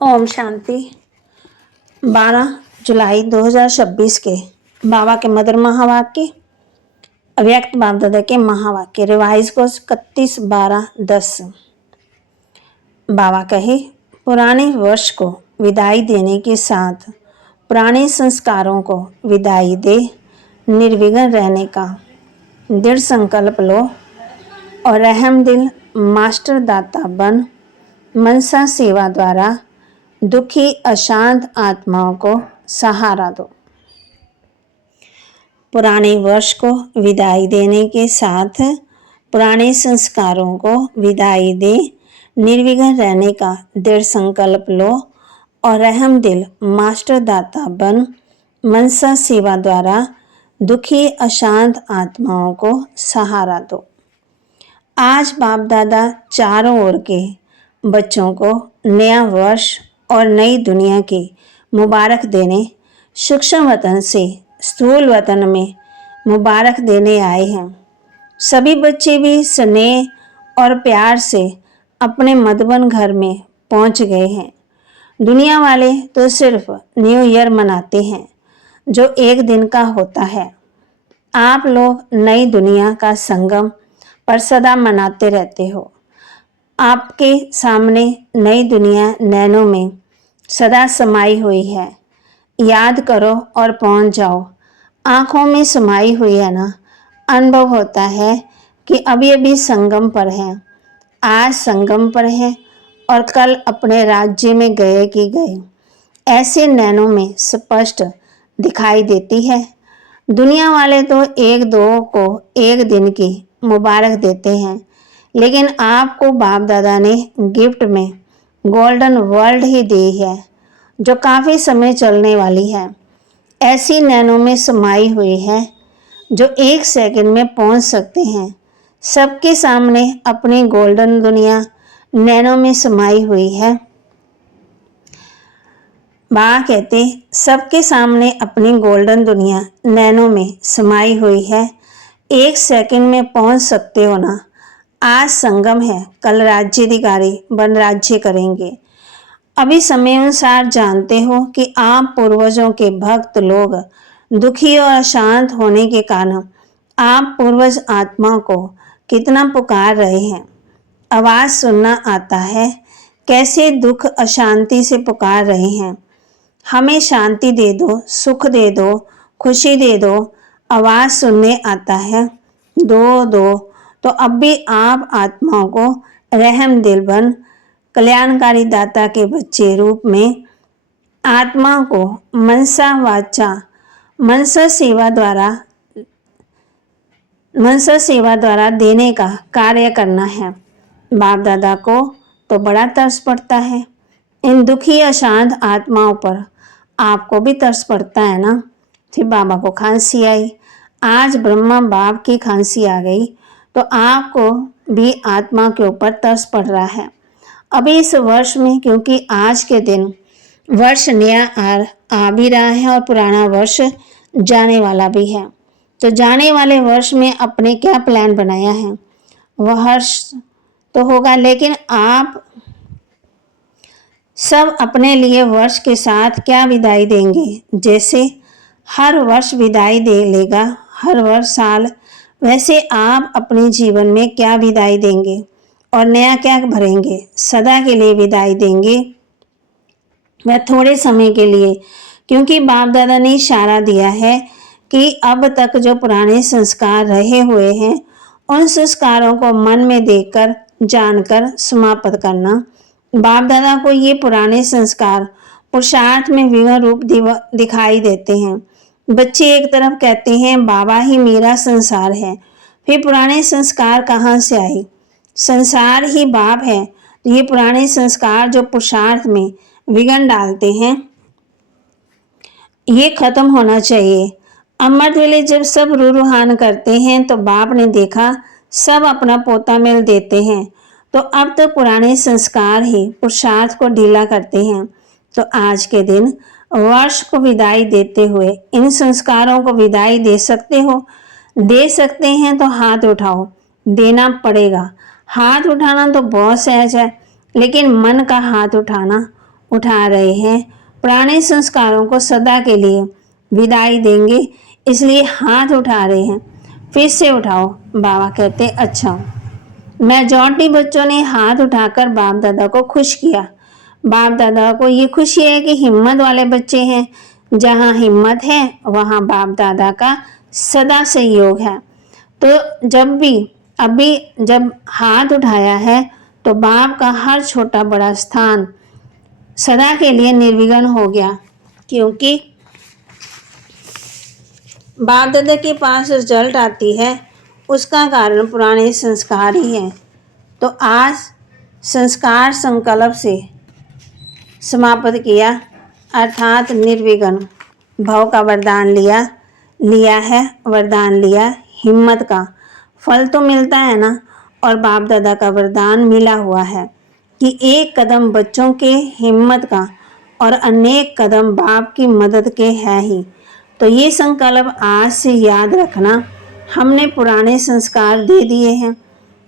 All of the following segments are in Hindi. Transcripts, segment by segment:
ओम शांति। 12 जुलाई 2026 के बाबा के मधुर महावाक्य, अव्यक्त बाप दादा के महावाक्य, रिवाइज को 31/12/10। बाबा कहे, पुराने वर्ष को विदाई देने के साथ पुराने संस्कारों को विदाई दे निर्विघ्न रहने का दृढ़ संकल्प लो और रहम दिल मास्टर दाता बन मनसा सेवा द्वारा दुखी अशांत आत्माओं को सहारा दो। पुराने वर्ष को विदाई देने के साथ पुराने संस्कारों को विदाई दे निर्विघ्न रहने का दृढ़ संकल्प लो और रहम दिल मास्टर दाता बन मनसा सेवा द्वारा दुखी अशांत आत्माओं को सहारा दो। आज बाप दादा चारों ओर के बच्चों को नया वर्ष और नई दुनिया की मुबारक देने सूक्ष्म वतन से स्थूल वतन में मुबारक देने आए हैं। सभी बच्चे भी स्नेह और प्यार से अपने मधुबन घर में पहुंच गए हैं। दुनिया वाले तो सिर्फ न्यू ईयर मनाते हैं जो एक दिन का होता है। आप लोग नई दुनिया का संगम पर सदा मनाते रहते हो। आपके सामने नई दुनिया नैनों में सदा समाई हुई है। याद करो और पहुंच जाओ। आंखों में समाई हुई है ना। अनुभव होता है कि अभी अभी संगम पर है। आज संगम पर है और कल अपने राज्य में गए कि गए। ऐसे नैनों में स्पष्ट दिखाई देती है। दुनिया वाले तो एक दो को एक दिन की मुबारक देते हैं, लेकिन आपको बाप दादा ने गिफ्ट में गोल्डन वर्ल्ड ही दी है जो काफ़ी समय चलने वाली है। ऐसी नैनों में समाई हुई है जो एक सेकंड में पहुंच सकते हैं। सबके सामने अपनी गोल्डन दुनिया नैनों में समाई हुई है। बाबा कहते, सबके सामने अपनी गोल्डन दुनिया नैनों में समाई हुई है। एक सेकंड में पहुंच सकते हो ना। आज संगम है, कल राज्याधिकारी बन राज्य करेंगे। अभी समय अनुसार जानते हो कि आप पूर्वजों के भक्त लोग दुखी और अशांत होने के कारण आप पूर्वज आत्मा को कितना पुकार रहे हैं। आवाज़ सुनना आता है, कैसे दुख अशांति से पुकार रहे हैं। हमें शांति दे दो, सुख दे दो, खुशी दे दो। आवाज़ सुनने आता है, दो दो। तो अब भी आप आत्माओं को रहम दिल बन कल्याणकारी दाता के बच्चे रूप में आत्मा को मनसा वाचा मनसा सेवा द्वारा देने का कार्य करना है। बाप दादा को तो बड़ा तरस पड़ता है। इन दुखी अशांत आत्माओं पर आपको भी तरस पड़ता है ना। फिर बाबा को खांसी आई। आज ब्रह्मा बाप की खांसी आ गई तो आपको भी आत्मा के ऊपर तरस पड़ रहा है। अभी इस वर्ष में, क्योंकि आज के दिन वर्ष नया आ भी रहा है और पुराना वर्ष जाने वाला भी है, तो जाने वाले वर्ष में अपने क्या प्लान बनाया है वह हर्ष तो होगा, लेकिन आप सब अपने लिए वर्ष के साथ क्या विदाई देंगे। जैसे हर वर्ष विदाई दे लेगा हर वर्ष साल, वैसे आप अपने जीवन में क्या विदाई देंगे और नया क्या भरेंगे। सदा के लिए विदाई देंगे वह थोड़े समय के लिए, क्योंकि बाप दादा ने इशारा दिया है कि अब तक जो पुराने संस्कार रहे हुए हैं उन संस्कारों को मन में देखकर जानकर समाप्त करना। बाप दादा को ये पुराने संस्कार पुरुषार्थ में विवरण रूप दिखाई देते हैं। बच्चे एक तरफ कहते हैं बाबा ही मेरा संसार है, फिर पुराने संस्कार कहाँ से आए। संसार ही बाप है, तो ये पुराने संस्कार जो पुरुषार्थ में विघ्न डालते हैं ये खत्म होना चाहिए। अमृत वेले जब सब रूहान करते हैं तो बाप ने देखा सब अपना पोता मेल देते हैं, तो अब तो पुराने संस्कार ही पुरुषार्थ को ढीला करते हैं। तो आज के दिन वर्ष को विदाई देते हुए इन संस्कारों को विदाई दे सकते हो। दे सकते हैं तो हाथ उठाओ। देना पड़ेगा। हाथ उठाना तो बहुत सहज है, लेकिन मन का हाथ उठाना उठा रहे हैं, पुराने संस्कारों को सदा के लिए विदाई देंगे, इसलिए हाथ उठा रहे हैं। फिर से उठाओ। बाबा कहते अच्छा। मेजॉरिटी बच्चों ने हाथ उठाकर बाप दादा को खुश किया। बाप दादा को ये खुशी है कि हिम्मत वाले बच्चे हैं। जहाँ हिम्मत है वहाँ बाप दादा का सदा सहयोग है। तो जब हाथ उठाया है तो बाप का हर छोटा बड़ा स्थान सदा के लिए निर्विघ्न हो गया, क्योंकि बाप दादा के पास रिजल्ट आती है उसका कारण पुराने संस्कार ही हैं। तो आज संस्कार संकल्प से समाप्त किया, अर्थात निर्विघ्न भव का वरदान लिया है, वरदान लिया हिम्मत का। फल तो मिलता है ना, और बाप दादा का वरदान मिला हुआ है कि एक कदम बच्चों के हिम्मत का और अनेक कदम बाप की मदद के है ही। तो ये संकल्प आज से याद रखना, हमने पुराने संस्कार दे दिए हैं।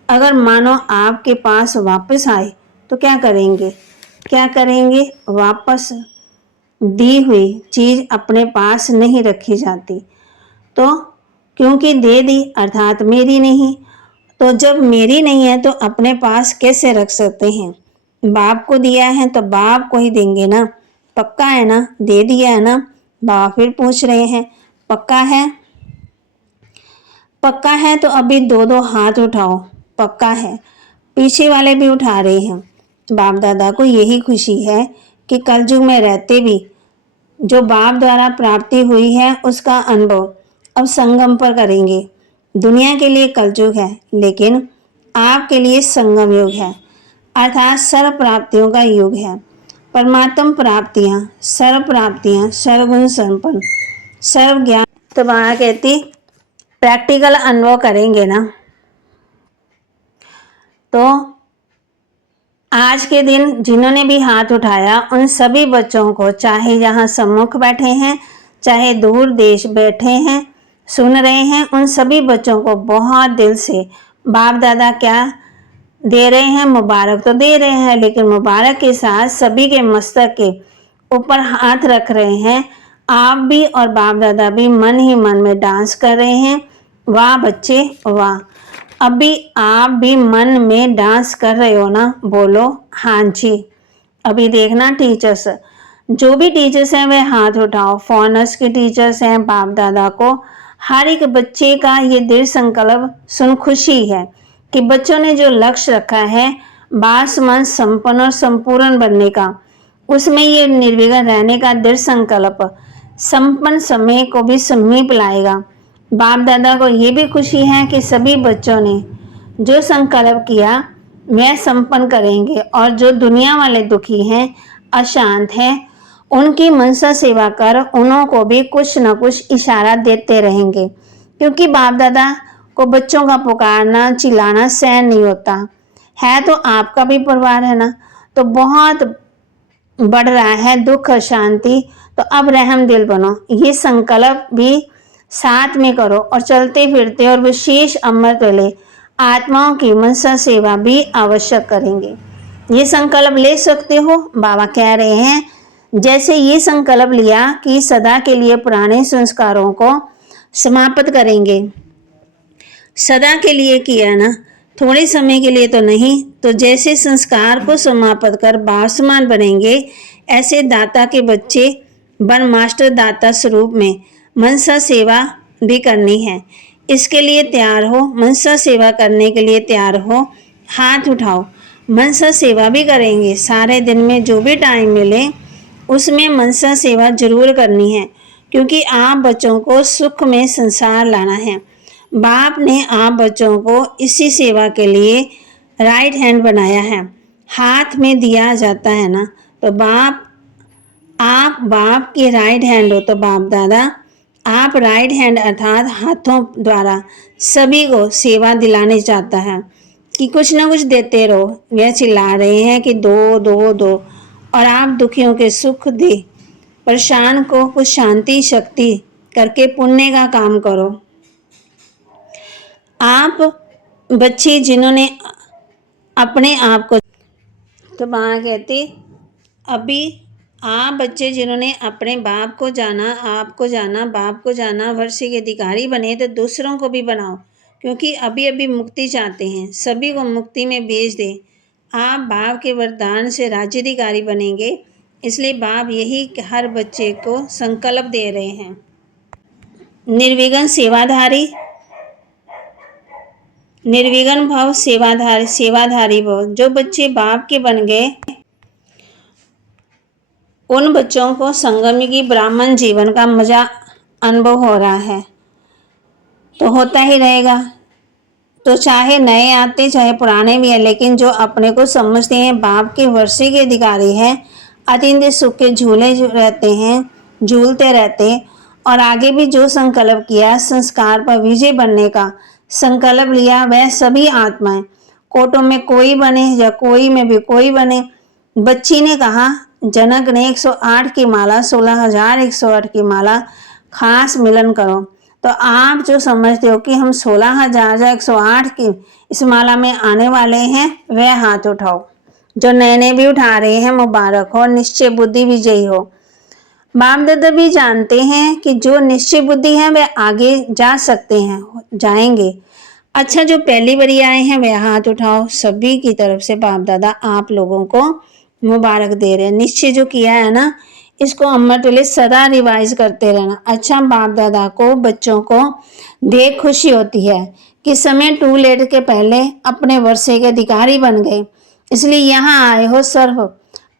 अगर मानो आपके पास वापस आए तो क्या करेंगे? वापस दी हुई चीज़ अपने पास नहीं रखी जाती। तो क्योंकि दे दी अर्थात मेरी नहीं, तो जब मेरी नहीं है तो अपने पास कैसे रख सकते हैं? बाप को दिया है तो बाप को ही देंगे ना। पक्का है ना? दे दिया है ना? बाप फिर पूछ रहे हैं, पक्का है? पक्का है तो अभी दो दो हाथ उठाओ। पक्का है। पीछे वाले भी उठा रहे हैं। बाप दादा को यही खुशी है कि कलयुग में रहते भी जो बाप द्वारा प्राप्ति हुई है उसका अनुभव अब संगम पर करेंगे। दुनिया के लिए कलयुग है, लेकिन आपके लिए संगम युग है, अर्थात सर्व प्राप्तियों का युग है। परमात्म प्राप्तियां सर्वगुण संपन्न सर्व ज्ञान। तो वहाँ कहती प्रैक्टिकल अनुभव करेंगे ना। तो आज के दिन जिन्होंने भी हाथ उठाया उन सभी बच्चों को, चाहे यहाँ सम्मुख बैठे हैं चाहे दूर देश बैठे हैं सुन रहे हैं, उन सभी बच्चों को बहुत दिल से बाप दादा क्या दे रहे हैं? मुबारक तो दे रहे हैं, लेकिन मुबारक के साथ सभी के मस्तक के ऊपर हाथ रख रहे हैं। आप भी और बाप दादा भी मन ही मन में डांस कर रहे हैं। वाह बच्चे वाह। अभी आप भी मन में डांस कर रहे हो ना? बोलो हाँ जी। अभी देखना टीचर्स, जो भी टीचर्स हैं वे हाथ उठाओ। फॉरनर्स के टीचर्स हैं, बाप दादा को हर एक बच्चे का ये दृढ़ संकल्प सुन खुशी है कि बच्चों ने जो लक्ष्य रखा है बास मन संपन्न और संपूर्ण बनने का, उसमें ये निर्विघ्न रहने का दृढ़ संकल्प संपन्न समय को भी समीप लाएगा। बाप दादा को ये भी खुशी है कि सभी बच्चों ने जो संकल्प किया वह संपन्न करेंगे, और जो दुनिया वाले दुखी हैं, अशांत हैं, उनकी मनसा सेवा कर उन्हों को भी कुछ न कुछ इशारा देते रहेंगे, क्योंकि बाप दादा को बच्चों का पुकारना चिल्लाना सहन नहीं होता है। तो आपका भी परिवार है ना, तो बहुत बढ़ रहा है दुख अशांति, तो अब रहम दिल बनो। ये संकल्प भी साथ में करो और चलते फिरते और विशेष अमृत वेले आत्माओं की मनसा सेवा भी आवश्यक करेंगे। ये संकल्प ले सकते हो। बाबा कह रहे हैं जैसे ये संकल्प लिया कि सदा के लिए पुराने संस्कारों को समाप्त करेंगे, सदा के लिए किया ना, थोड़े समय के लिए तो नहीं। तो जैसे संस्कार को समाप्त कर बासमान बनेंगे, ऐसे दाता के बच्चे बन मास्टर दाता स्वरूप में मनसा सेवा भी करनी है। इसके लिए तैयार हो, मनसा सेवा करने के लिए तैयार हो, हाथ उठाओ। मनसा सेवा भी करेंगे। सारे दिन में जो भी टाइम मिले उसमें मनसा सेवा जरूर करनी है, क्योंकि आप बच्चों को सुख में संसार लाना है। बाप ने आप बच्चों को इसी सेवा के लिए राइट हैंड बनाया है। हाथ में दिया जाता है ना, तो आप बाप के राइट हैंड हो, तो बाप दादा आप राइट हैंड अर्थात हाथों द्वारा सभी को सेवा दिलाने चाहता है कि कुछ ना कुछ देते रहो। वह चिल्ला रहे हैं कि दो दो दो, और आप दुखियों के सुख दे, परेशान को कुछ शांति शक्ति करके पुण्य का काम करो। आप बच्चे जिन्होंने अपने आप को, तो माँ कहती अभी आप बच्चे जिन्होंने अपने बाप को जाना, आपको जाना, बाप को जाना, वर्षे के अधिकारी बने, तो दूसरों को भी बनाओ, क्योंकि अभी अभी मुक्ति चाहते हैं, सभी को मुक्ति में भेज दें। आप बाप के वरदान से राज्याधिकारी बनेंगे, इसलिए बाप यही हर बच्चे को संकल्प दे रहे हैं। निर्विघ्न सेवाधारी, निर्विघ्न भव सेवाधारी, सेवाधारी भव। जो बच्चे बाप के बन गए, उन बच्चों को संगमयुगी ब्राह्मण जीवन का मजा अनुभव हो रहा है, तो होता ही रहेगा। तो चाहे नए आते चाहे पुराने भी है, लेकिन जो अपने को समझते हैं बाप के वर्षे के अधिकारी हैं, अतिंद्रिय सुख के झूले रहते हैं, झूलते रहते, और आगे भी जो संकल्प किया, संस्कार पर विजय बनने का संकल्प लिया, वह सभी आत्माएं, कोटों में कोई बने या कोई में भी कोई बने। बच्ची ने कहा, जनक ने 108 की माला, 16,108 की माला खास मिलन करो। तो आप जो समझते हो कि हम 16,108 की इस माला में आने वाले हैं, वह हाथ उठाओ। जो नए नए भी उठा रहे हैं, मुबारक हो, निश्चय बुद्धि विजयी हो। बाप दादा भी जानते हैं कि जो निश्चय बुद्धि है वह आगे जा सकते हैं, जाएंगे। अच्छा, जो पहली बारी आए हैं वह हाथ उठाओ। सभी की तरफ से बाप दादा आप लोगों को मुबारक दे रहे हैं। निश्चय जो किया है ना, इसको अमृत वेले सदा रिवाइज करते रहना। अच्छा, बाप दादा को बच्चों को देख खुशी होती है कि समय टू लेट के पहले अपने वर्षे के अधिकारी बन गए, इसलिए यहाँ आए हो। सर्व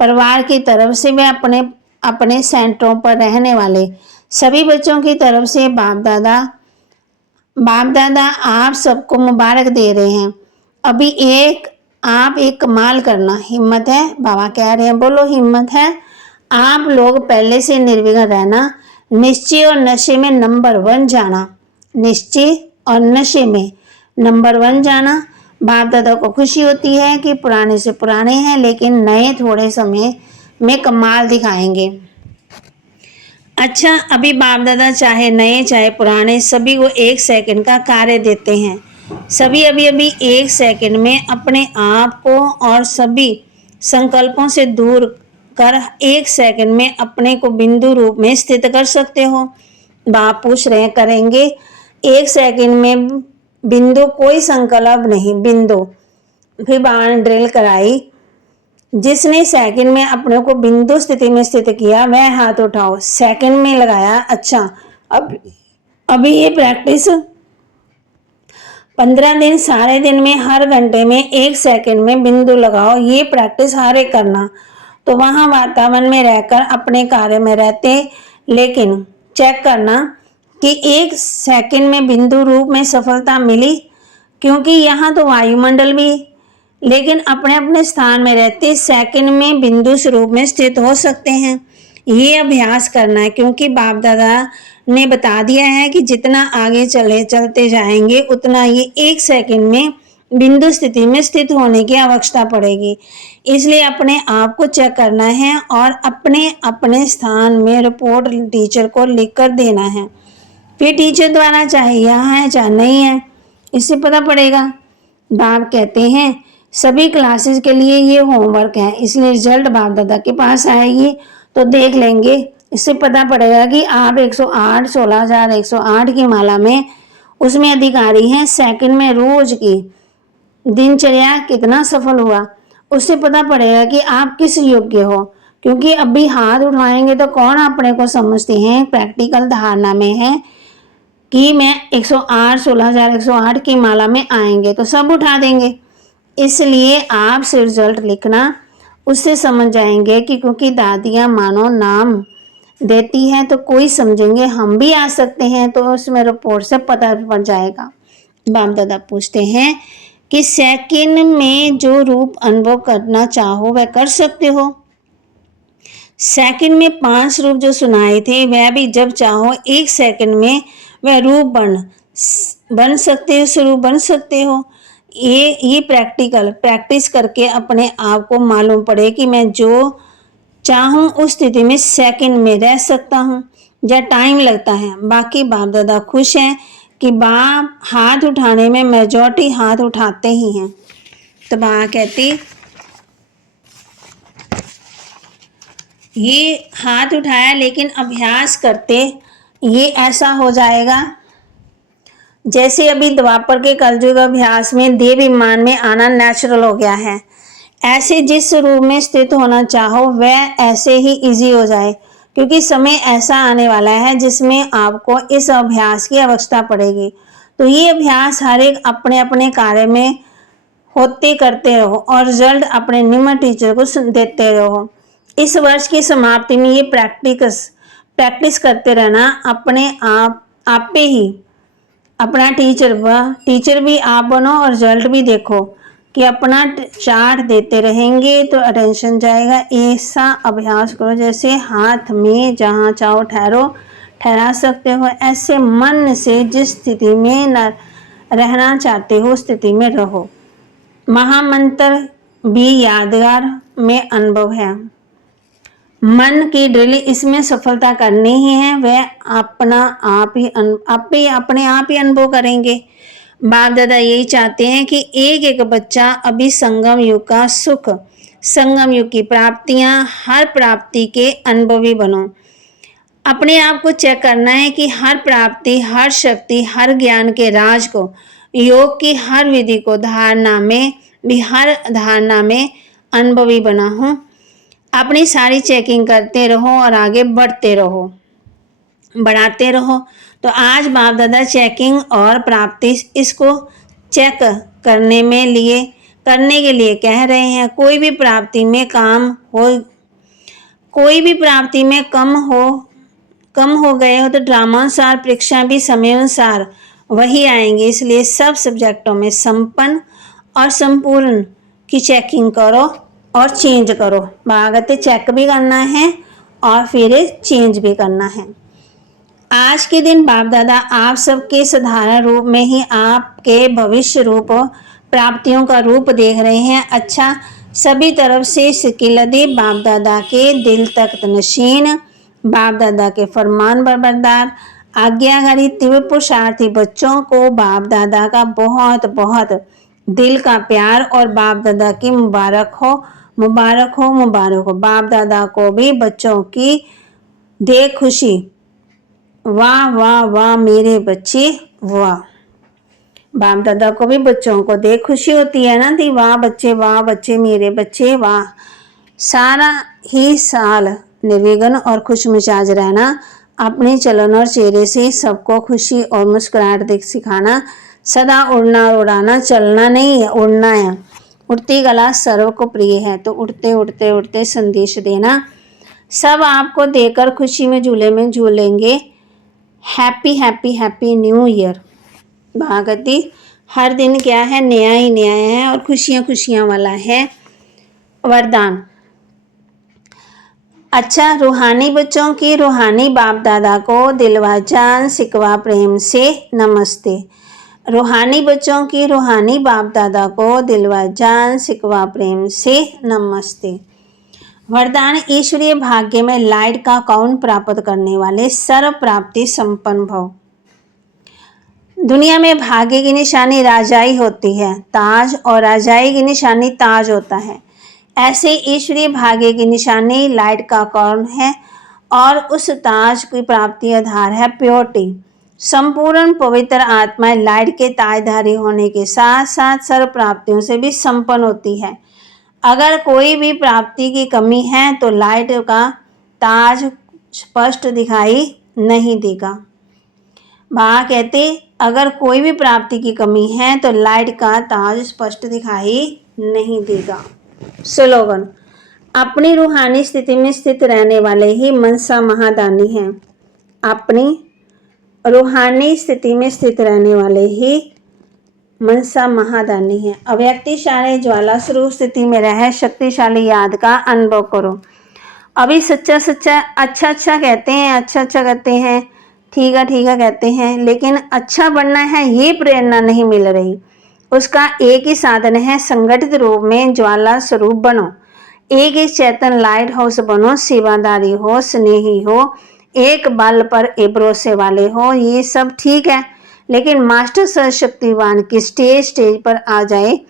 परिवार की तरफ से वे अपने अपने सेंटरों पर रहने वाले सभी बच्चों की तरफ से बाप दादा आप सबको मुबारक दे रहे हैं। अभी आप एक कमाल करना, हिम्मत है, बाबा कह रहे हैं, बोलो हिम्मत है। आप लोग पहले से निर्विघ्न रहना, निश्चय और नशे में नंबर 1 जाना, निश्चय और नशे में नंबर 1 जाना। बाप दादा को खुशी होती है कि पुराने से पुराने हैं, लेकिन नए थोड़े समय में कमाल दिखाएंगे। अच्छा, अभी बाप दादा चाहे नए चाहे पुराने सभी को 1 सेकंड का कार्य देते हैं। सभी अभी 1 सेकंड में अपने आप को और सभी संकल्पों से दूर कर 1 सेकंड में अपने को बिंदु रूप में स्थित कर सकते हो। बाप पूछ रहे हैं, करेंगे? 1 सेकंड में बिंदु, कोई संकल्प नहीं, बिंदु। फिर बाबा ने ड्रिल कराई, जिसने सेकंड में अपने को बिंदु स्थिति में स्थित किया वह हाथ उठाओ। सेकंड में लगाया। अच्छा, अभी ये प्रैक्टिस 15 दिन, सारे दिन में हर घंटे में 1 सेकंड में बिंदु लगाओ। ये प्रैक्टिस हर एक करना। तो वहाँ वातावरण में रहकर अपने कार्य में रहते, लेकिन चेक करना कि 1 सेकंड में बिंदु रूप में सफलता मिली, क्योंकि यहाँ तो वायुमंडल भी, लेकिन अपने अपने स्थान में रहते सेकंड में बिंदु स्वरूप में स्थित हो सकते हैं। ये अभ्यास करना है, क्योंकि बाप दादा ने बता दिया है कि जितना आगे चलते जाएंगे उतना ये 1 सेकंड में बिंदु स्थिति में स्थित होने की आवश्यकता पड़ेगी। इसलिए अपने आप को चेक करना है और अपने अपने स्थान में रिपोर्ट टीचर को लिखकर देना है। फिर टीचर द्वारा चाहे यहाँ है चाहे नहीं है, इससे पता पड़ेगा। बाप कहते हैं सभी क्लासेस के लिए ये होमवर्क है, इसलिए रिजल्ट बाप दादा के पास आएगी तो देख लेंगे। इससे पता पड़ेगा कि आप 108 16,108 की माला में उसमें अधिकारी हैं। सेकंड में रोज की दिनचर्या कितना सफल हुआ, उससे पता पड़ेगा कि आप किस योग्य हो। क्योंकि अभी हाथ उठाएंगे तो कौन अपने को समझते हैं, प्रैक्टिकल धारणा में है कि मैं 108 16,108 की माला में आएंगे तो सब उठा देंगे। इसलिए आप से रिजल्ट लिखना, उससे समझ जाएंगे कि क्योंकि दादियाँ मानो नाम देती हैं तो कोई समझेंगे हम भी आ सकते हैं, तो उसमें रिपोर्ट से पता पड़ जाएगा। बाप दादा पूछते हैं कि सेकंड में जो रूप अनुभव करना चाहो वह कर सकते हो। सेकंड में 5 रूप जो सुनाए थे वह भी जब चाहो 1 सेकंड में वह रूप बन सकते हो, स्वरूप बन सकते हो। ये प्रैक्टिस करके अपने आप को मालूम पड़े कि मैं जो चाहूँ उस स्थिति में सेकंड में रह सकता हूँ, या टाइम लगता है। बाकी बाप दादा खुश हैं कि बाप हाथ उठाने में मेजॉरिटी हाथ उठाते ही हैं। तो बाबा कहती ये हाथ उठाया, लेकिन अभ्यास करते ये ऐसा हो जाएगा जैसे अभी द्वापर के कलयुग अभ्यास में देव विमान में आना नेचुरल हो गया है। ऐसे जिस रूप में स्थित होना चाहो वह ऐसे ही इजी हो जाए, क्योंकि समय ऐसा आने वाला है जिसमें आपको इस अभ्यास की आवश्यकता पड़ेगी। तो ये अभ्यास हर एक अपने अपने कार्य में होते करते रहो और रिजल्ट अपने निम्न टीचर को देते रहो। इस वर्ष की समाप्ति में ये प्रैक्टिस करते रहना, अपने आप पे ही अपना टीचर भी आप बनो और रिजल्ट भी देखो कि अपना चार्ट देते रहेंगे तो अटेंशन जाएगा। ऐसा अभ्यास करो जैसे हाथ में जहाँ चाहो ठहरा सकते हो, ऐसे मन से जिस स्थिति में न रहना चाहते हो स्थिति में रहो। महामंत्र भी यादगार में अनुभव है। मन की ड्रिल इसमें सफलता करनी ही है, वह अपना आप ही अपने आप ही अनुभव करेंगे। बाप दादा यही चाहते हैं कि एक एक बच्चा अभी संगम युग का सुख, संगम युग की प्राप्तियां, हर प्राप्ति के अनुभवी बनो। अपने आप को चेक करना है कि हर प्राप्ति, हर शक्ति, हर ज्ञान के राज को, योग की हर विधि को हर धारणा में अनुभवी बना हूं। अपनी सारी चेकिंग करते रहो और आगे बढ़ते रहो, बढ़ाते रहो। तो आज बाप दादा चेकिंग और प्राप्ति इसको चेक करने के लिए कह रहे हैं। कोई भी प्राप्ति में कम हो गए हो तो ड्रामानुसार परीक्षा भी समय अनुसार वही आएंगे। इसलिए सब सब्जेक्टों में संपन्न और संपूर्ण की चेकिंग करो और चेंज करो। भागते चेक भी करना है और फिर चेंज भी करना है। आज के दिन बाप दादा आप सबके साधारण रूप में ही आपके भविष्य रूप प्राप्तियों का रूप देख रहे हैं। अच्छा, सभी तरफ से सिकिलदी बाप दादा के दिल तक नशीन, बाप दादा के फरमान बरदार, आज्ञाकारी तीव्र पुरुषार्थी बच्चों को बाप दादा का बहुत बहुत दिल का प्यार और बाप दादा की मुबारक हो, मुबारक हो, मुबारक हो। बाप दादा को भी बच्चों की दे खुशी। वाह वाह वाह मेरे बच्चे वाह। बाप दादा को भी बच्चों को दे खुशी होती है ना, दी वाह बच्चे मेरे बच्चे वाह। सारा ही साल निर्विघ्न और खुश मिजाज रहना, अपने चलन और चेहरे से सबको खुशी और मुस्कुराहट सिखाना, सदा उड़ना और उड़ाना, चलना नहीं है उड़ना है। उड़ती कला सर्व को प्रिय है, तो उड़ते उड़ते उड़ते संदेश देना। सब आपको देकर खुशी में झूलेंगे। Happy happy happy new year. भागती हर दिन क्या है, नया ही नया है और खुशियां खुशियां वाला है। वरदान। अच्छा, रूहानी बच्चों की रूहानी बाप दादा को दिलवा जान सिकवा प्रेम से नमस्ते। रूहानी बच्चों की रूहानी बाप दादा को दिलवा जान सिकवा प्रेम से नमस्ते। वरदान। ईश्वरीय भाग्य में लाइट का अकाउंट प्राप्त करने वाले सर्व प्राप्ति संपन्न भव। दुनिया में भाग्य की निशानी राजाई होती है, ताज, और राजाई की निशानी ताज होता है। ऐसे ईश्वरीय भाग्य की निशानी लाइट का अकाउंट है और उस ताज की प्राप्ति आधार है प्योरिटी। संपूर्ण पवित्र आत्माएं लाइट के ताजधारी होने के साथ साथ सर्व प्राप्तियों से भी संपन्न होती है। अगर कोई भी प्राप्ति की कमी है तो लाइट का ताज स्पष्ट दिखाई नहीं देगा। वहाँ कहते अगर कोई भी प्राप्ति की कमी है तो लाइट का ताज स्पष्ट दिखाई नहीं देगा। स्लोगन। अपनी रूहानी स्थिति में स्थित रहने वाले ही मनसा महादानी हैं। अपनी रूहानी स्थिति में स्थित रहने वाले ही मनसा महादानी है। अव्यक्तिशाली ज्वाला स्वरूप स्थिति में रह शक्तिशाली याद का अनुभव करो। अभी सच्चा सच्चा अच्छा कहते हैं, अच्छा कहते हैं, ठीक है कहते हैं, लेकिन अच्छा बनना है ये प्रेरणा नहीं मिल रही। उसका एक ही साधन है, संगठित रूप में ज्वाला स्वरूप बनो। एक चेतन लाइट हाउस बनो, सेवादारी हो, स्नेही हो, एक बल पर भरोसे वाले हो। ये सब ठीक है, लेकिन मास्टर सर्वशक्तिवान की स्टेज पर आ जाए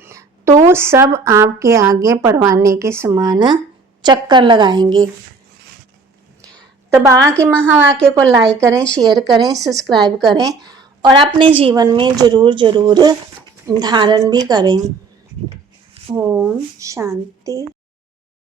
तो सब आपके आगे परवाने के समान चक्कर लगाएंगे। तो बाबा के महावाक्य को लाइक करें, शेयर करें, सब्सक्राइब करें और अपने जीवन में ज़रूर ज़रूर धारण भी करें। ओम शांति।